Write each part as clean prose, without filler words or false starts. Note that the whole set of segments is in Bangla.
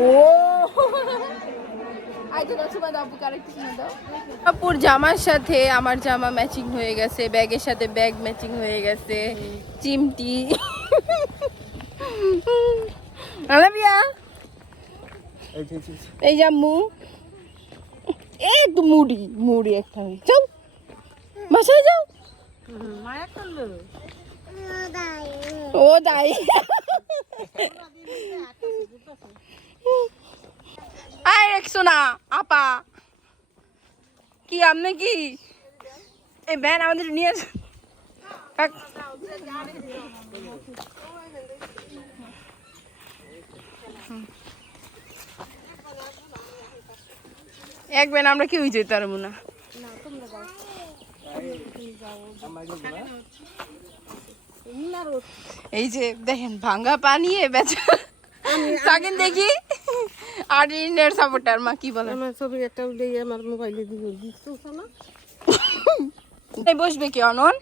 ও আপুর জামার সাথে আমার জামা ম্যাচিং হয়ে গেছে, ব্যাগের সাথে ব্যাগ ম্যাচিং হয়ে গেছে, চিমটি। আলাবিয়া এই জাম্মু এই তো মুড়ি একটা চল বাসায় যাও। ও দাই আয় একশো না আপা কি আপনি কি এই ভ্যান আমাদের নিয়ে এক ভ্যান আমরা কেউই যেতে পারবো না। এই যে দেখেন ভাঙ্গা পানি বেচা থাকেন দেখি আর ইন্ডিয়ার সাপোর্টার মা কি বলে আমার ছবি একটা উঠে আমার মোবাইলে দিব দিচ্ছ না বসবে কি অনন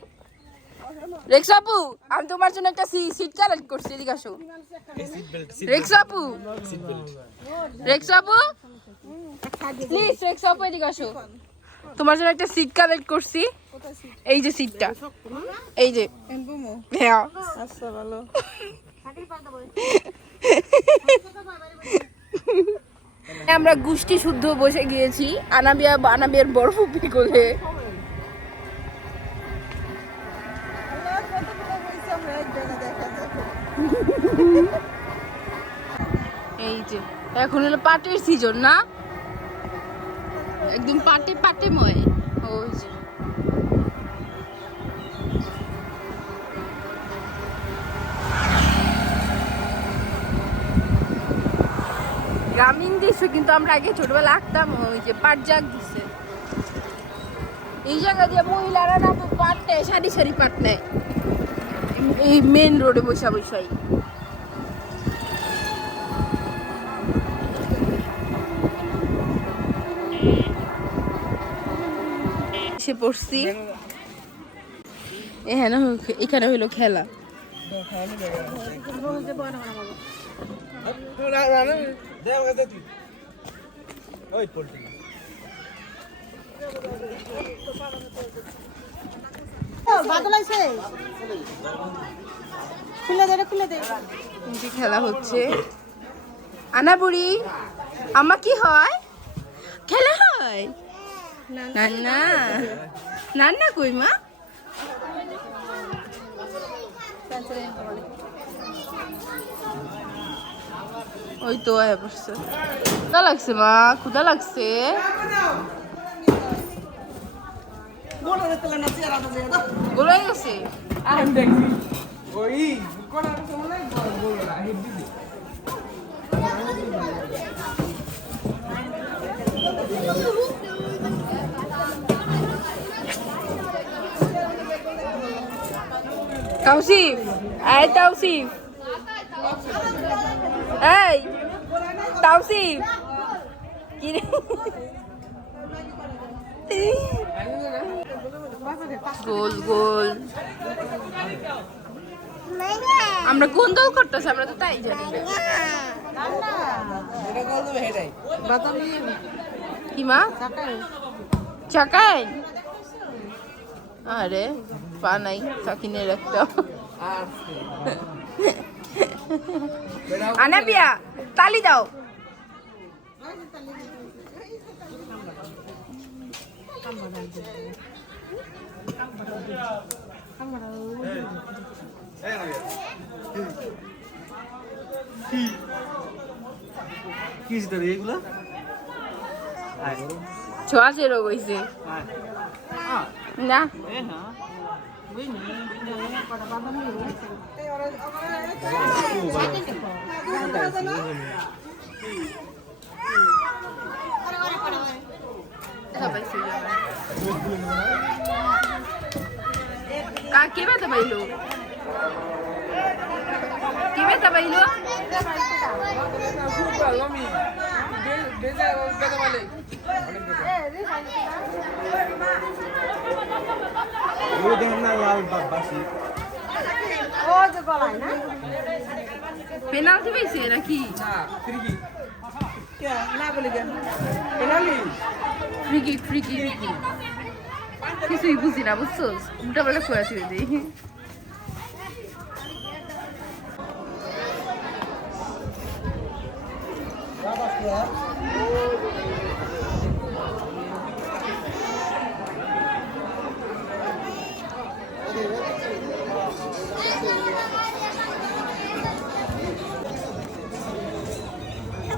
রেক্স আপু আমি তোমার জন্য একটা সিট কালেক্ট করছি এদিকে আসো রেক্স আপু প্লিজ রেক্স আপু এদিকে আসো তোমার জন্য একটা সিট কালেক্ট করছি এই যে সিটটা এই যে হ্যাঁ আচ্ছা ভালো আমরা গুষ্টি শুদ্ধ বসে গিয়েছি আনাবিয়ার বড় ফুপি কোলে। এই যে এখন হলো পাটের সিজন না একদম পাটেময় ওই যে গ্রামীণ দৃশ্য কিন্তু আমরা আগে ছোটবেলা আঁকতাম ওই যে পাট জাগ দিচ্ছে এই জায়গা দিয়ে মহিলারা না পাট নেয় সারি পাট নেয় এই মেন রোডে বসাই এসে পড়ছি এখানে হইলো খেলা খেলা হচ্ছে আনা বুড়ি আমা কি হয় খেলা হয় না কই মা ওই তো বসছে ক্ষুধা লাগছে মা ক্ষুধা লাগছে গোল হয়ে গেছে তাওসিফ এই তাওসিফ এই তাওসিফ কি রে গোল গোল আমরা কোন দল করতেছি আমরা তো তাই জানি কি মা চাকাই আরে পা নাই সাকিনের একটা আনাবিয়া তালি দাও ছোঁয়াচে রোগ হয়েছে না কে ব্যথা পাইলো লাল বাসি ও যে গলায় না পেনাল্টি পাইছে নাকি? ফ্রি কিক কিছুই বুঝি না বুঝছো, উল্টা পাল্টা করে ছিল দিই।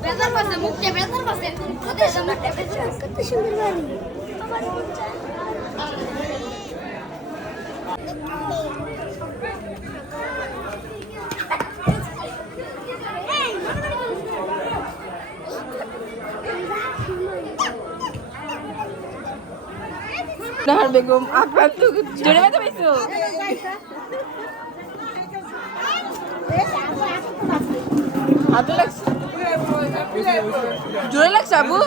বেজার পাশে মুখে বেজার পাশে ওদের সামনে বেজার কত সুন্দর বাড়ি আমার মন চায় নাহার বেগম আক্রান্ত জোরে ব্যথা পাইছো? হাতে লাগছে, জোরে লাগছে আবু?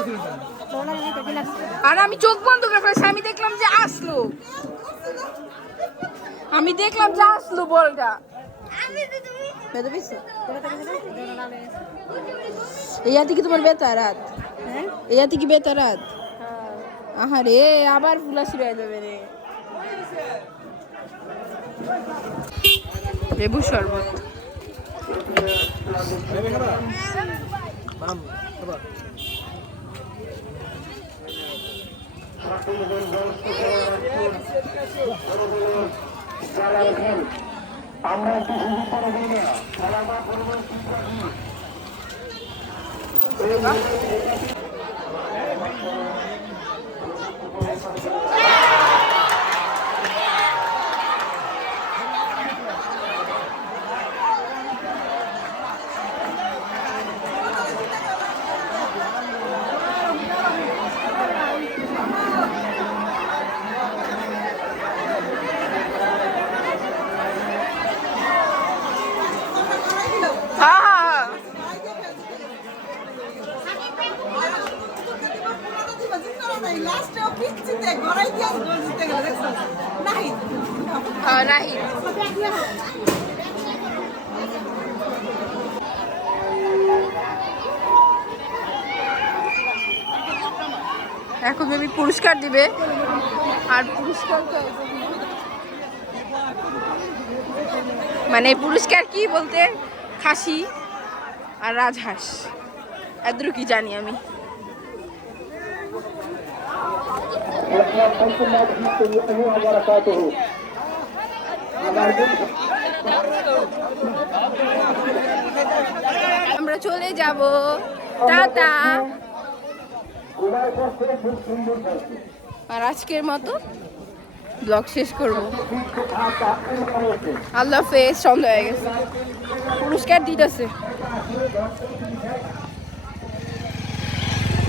আর আমি চোখ বন্ধ করে ফেলেছি, আমি দেখলাম যে আসলো, বলটা। ব্যথা পাইছো? এই হাতে কি তোমার ব্যথা রাত? এই হাতে কি ব্যথা রাত? আহারে আবার ফুলা শুরু হয়ে যাবে রে। লেবু শরবত। এখন তুমি পুরস্কার দিবে, আর পুরস্কার মানে পুরস্কার কি বলতে খাসি আর রাজহাঁস, এত কি জানি আমি। আমরা চলে যাব, টাটা। আর আজকের মতো ব্লগ শেষ করব। আল্লাহ হাফেজ, সন্ধ্যা হয়ে গেছে, পুরস্কার দিতেছে।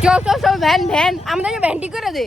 চল চল চল, ভ্যান আমাদেরকে ভ্যানটি করে দে।